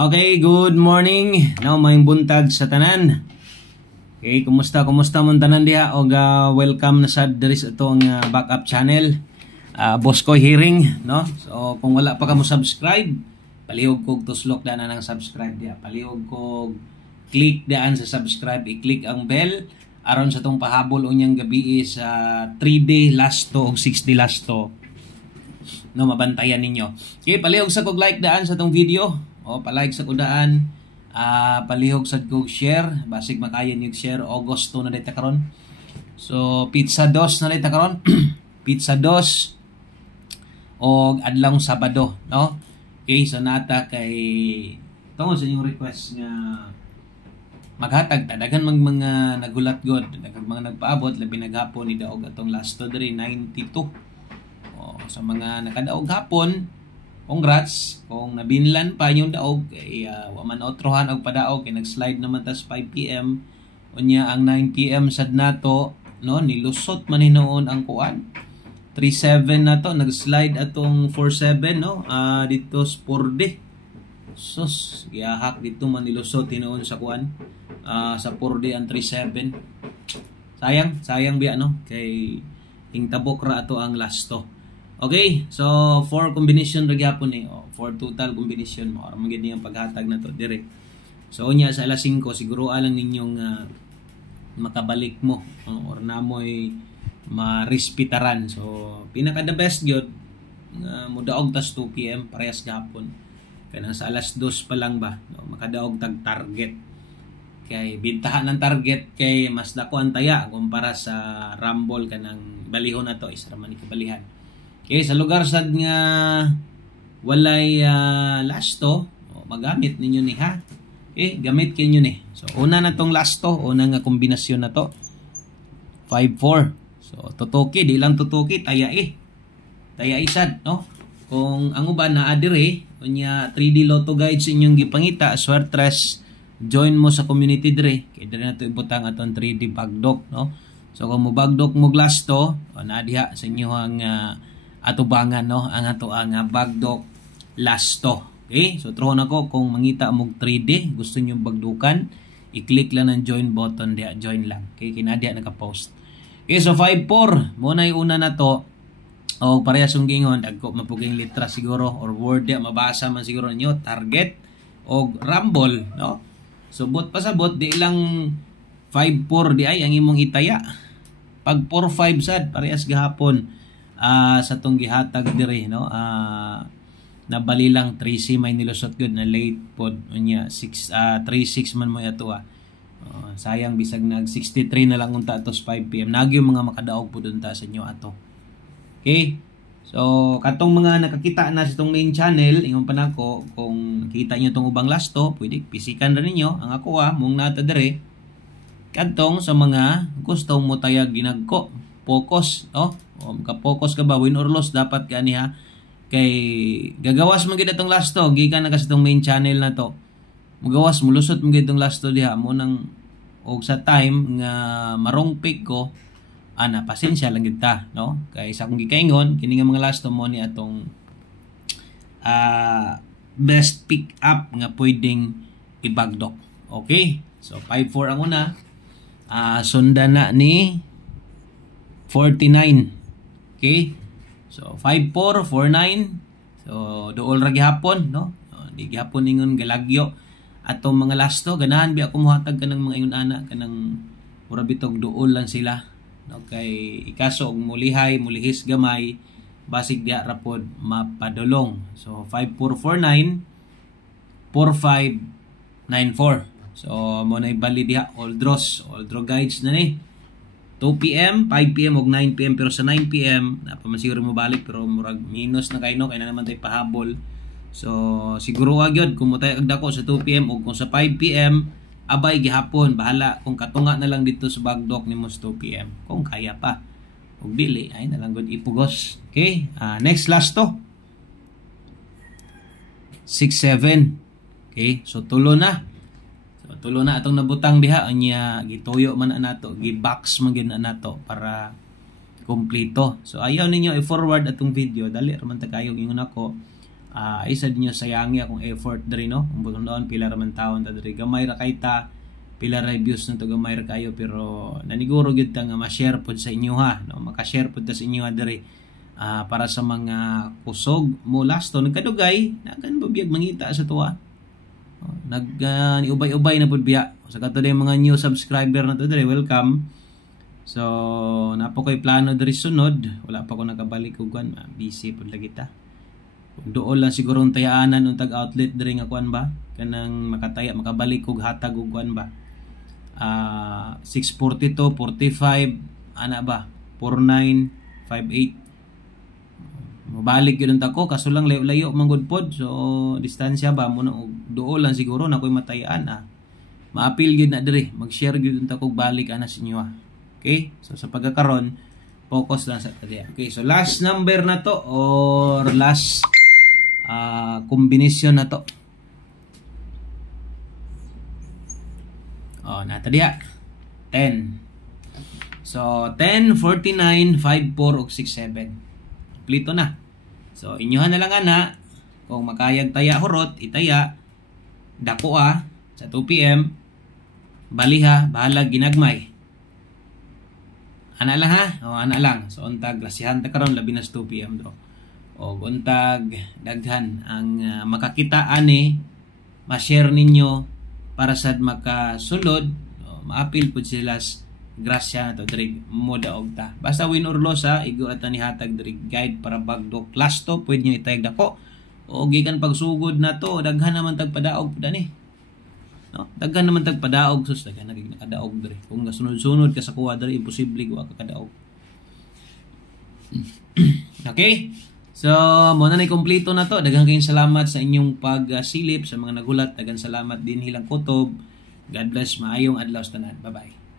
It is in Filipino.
Okay, good morning. Now may buntag sa tanan. Okay, kumusta mon tanan diha og welcome na sad diri sa atong backup channel. Boss ko hearing, no? So kung wala pa ka mo subscribe, palihog kog tuslok na ng subscribe diha. Palihog kog click daan sa subscribe, i-click ang bell aron sa tong pahabol unyang gabi sa 3-day last to og 6-day last to. No, mabantayan ninyo. Okay, palihog sa kog like daan sa tong video. O palike sa kudaan, palihog sa kog share, basig makayan yung share. Agosto na dito karon. So pizza dos na dito karon. Pizza dos og adlong Sabado, no? Okay, so nata kay tungod sa inyong request nga maghatag ta daghan mga nagulat god, daghan mga nagpaabot labi naghapon ni daog atong last to diri 92. O sa mga nakadaog hapon, congrats. Kung nabinlan pa yung daog, waman otrohan og padaog kay nag-slide naman tas 5 PM. Unya ang 9 PM sad nato, no, nilusot man hinoon ang kuan. 37 na to, nag-slide atong 47, no, dito Sporde. Sus, gihahak dito man nilusot hinoon sa kuan, sa Porde ang 37. Sayang biya, no, kay hingtabok ra ato ang last to. Okay, so 4 combination ra gyapon ni, 4 total combination mo. Aron magid niyang paghatag na to dire. So unya sa alas 5 siguro alang ninyong makabalik mo, or namoy marispitaran. So pinaka the best gyud nga modaog tas 2 PM parehas gahapon. Kaya sa alas 2 pa lang ba, no, makadaog tag target. Kay bintahan ng target kay mas dako ang taya kumpara sa rumble kanang balihon na to, isa ra man ikabalihan. Okay, sa lugar sad nga walay lasto, magamit ninyo ni ha. Okay, gamit kinyo ni. So una na tong lasto, una nga kombinasyon na to. 5-4. So tutuki, di lang tutuki, tayai. Tayai sad, no? Kung ang uban na adire, unya 3D Lotto guides inyong gipangita, swertres, join mo sa community dire. Kay dire na to ibutang atong 3D bagdok, no? So kung mo bagdok mo lasto, na diha sa inyo ang atubangan, no, ang ato ang bagdok lasto. Okay, so trohon ako kung mangita mo 3D, gusto niyo bagdukan, i-click lang ng join button diha, join lang. Okay, kinadiha naka-post. Okay, so 5-4 mo na yung una na to. O parehas yung gingon, dagko mapuging litra siguro or word diha mabasa man siguro niyo, target o rumble, no. So bot pasabot di lang 5-4 di ay ang imong itaya. Pag 4-5 sad parehas gahapon. Sa tong gihatag dire, no, nabali lang 3C may nilusot good na late pod unya 36 man mo ato sayang bisag nag 63 na lang unta atos 5 PM nagyo mga makadaog pud unta sa inyo ato. Okay, so katong mga nakakita na sa tong main channel ingon pa nako, kung kita niyo tong ubang lasto pwede pisikan ra ninyo ang ako mong nata dire kadtong sa mga gusto mo tayag ginagko focus, no? O maka-focus ka ba win or loss dapat ka niya kay gagawas mo gid atong last to gikan na kasi tong main channel na to. Mugawas mo lusot mo gid tong last to diha mo nang og sa time nga marong pick ko pasensya lang gid ta, no? Kay sa akong gikaingon kini nga mga last to mo ni atong best pick up nga pwedeng ibagdok. Okay? So 5-4 ang una. Sundan na ni 49. Okay? So 5-4, 4-9. So dool ra gihapon, no? Di gihapon ingon galagyo atong mga lasto, ganahan bi ako mohatag kanang mga ingon ana kanang mura bitog dool lang sila. No, kay ikaso og mulihis gamay basig diha ra pod mapadulong. So 5-4, 4-9, 4-5, 9-4. So mo na ibali diha all draw guides na ni. 2 PM, 5 PM ug 9 PM, pero sa 9 PM napamansiguro mo balik pero murag minus na kay no kay na naman tay pahabol. So siguro gyud kung motay agdako sa 2 PM ug kung sa 5 PM abay gihapon bahala kung katunga na lang dito sa bagdok nimo sa 2 PM kung kaya pa. Ug dili ay na lang gud ipugos. Okay? Next last to. 6-7. Okay? So tulo na. Tulo na atong nabutang diha unya gituyo man nato, gi-box man gid nato para kompleto. So ayaw ninyo i-forward atong video, dali ra man ta kayo ingon ako Isa dinyo sayangi akong effort diri no. Ang butong doon pila ra man taon ta diri. Gamay ra kay ta, pila ra views na to gamay ra kayo, pero naniguro gyud ta nga ma-share pod sa inyo ha, no. Maka-share pod ta sa inyo ha diri. Para sa mga kusog mo last to nagkadugay, nagan bubiyag mangita sa tuwa. Ubay-ubay na pod biya. Sa kato din mga new subscriber na to diri, welcome. So, napo ko'y plano diri sunod. Wala pa ko nakabalik og kuan, busy pod lagi ta. Dool lang siguro ang tayaanan ng tag-outlet diri nga kuan ba? Kanang makataya, makabalik og hatag og kuan ba? 642, 45, ana ba? 49, 58. Mabalik yun ang tako, kaso lang layo-layo manggod pod. So, distansya ba? Muna, dool lang siguro na ko'y matayaan Ma-appeal yun na diri. Mag-share yun ang tako, balik ana sa inyo Okay? So, sa pagkakaroon, focus lang sa kanya. Okay, so last number na to or last combination na to. Nata diha. 10. So, 10, 49, 54, ug 67. Plito na. So, inyohan na lang ana. Kung makayag taya horot, itaya. Dako sa 2 p.m. Baliha, bahalag ginagmay. Ana lang ha? Ana lang. So, untag, lasihan ta karon labi na 2 p.m. bro. O, untag, daghan. Ang makakita ani, ma-share ninyo para sad makasulod, ma-appeal po sila grasya na to, diri moda og ta. Basta win or loss igo at ni hatag diri guide para bagdo class to, pwede nyo itayag dako. O, gikan pagsugod na to, daghan naman tagpadaog po ni. No, daghan naman tagpadaog sus daghan naging nakadaog diri. Kung sunod-sunod ka sa kuha diri imposible wa ka kadaog. Okay? So, mo na kompleto na to. Daghang kayong salamat sa inyong pagsilip sa mga nagulat. Daghang salamat din hilang kutob. God bless, maayong adlaw sa tanan. Bye-bye.